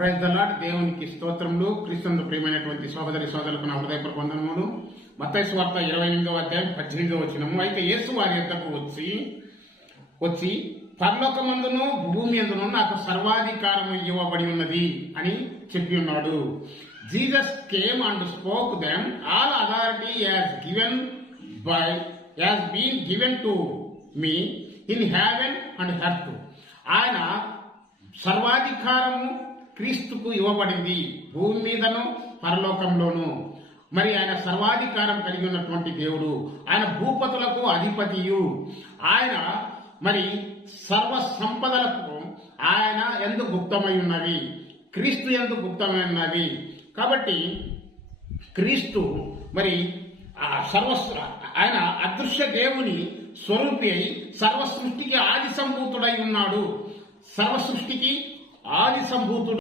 Praise the lord. దేవునికి స్తోత్రములు. క్రీస్తునందు ప్రియమైనటువంటి సోదరి సోదరులకు నా హృదయపూర్వక వందనములు. మత్తయి సువార్త 28వ అధ్యాయం 18వ వచనము. అయితే యేసు వారి యొద్దకు వచ్చి పరలోకమందును భూమి అందును నాకు సర్వాధికారము ఇవ్వబడి ఉన్నది అని చెప్పి ఉన్నాడు. Jesus came and spoke them all authority has been given to me in heaven and earth. ఆయన సర్వాధికారము క్రీస్తుకు ఇవ్వబడింది, భూమి మీదను పరలోకంలోను. మరి ఆయన సర్వాధికారం కలిగి ఉన్నటువంటి దేవుడు. ఆయన భూపతులకు అధిపతియు. ఆయన మరి సర్వ సంపదలకు ఆయన యందు గుప్తమై ఉన్నవి, క్రీస్తు యందు గుప్తమై ఉన్నవి. కాబట్టి క్రీస్తు మరి ఆయన అదృశ్య దేవుని స్వరూపి అయి సర్వ సృష్టికి ఆది సంభూతుడై ఉన్నాడు. సర్వ సృష్టికి ఆది సంభూతుడు.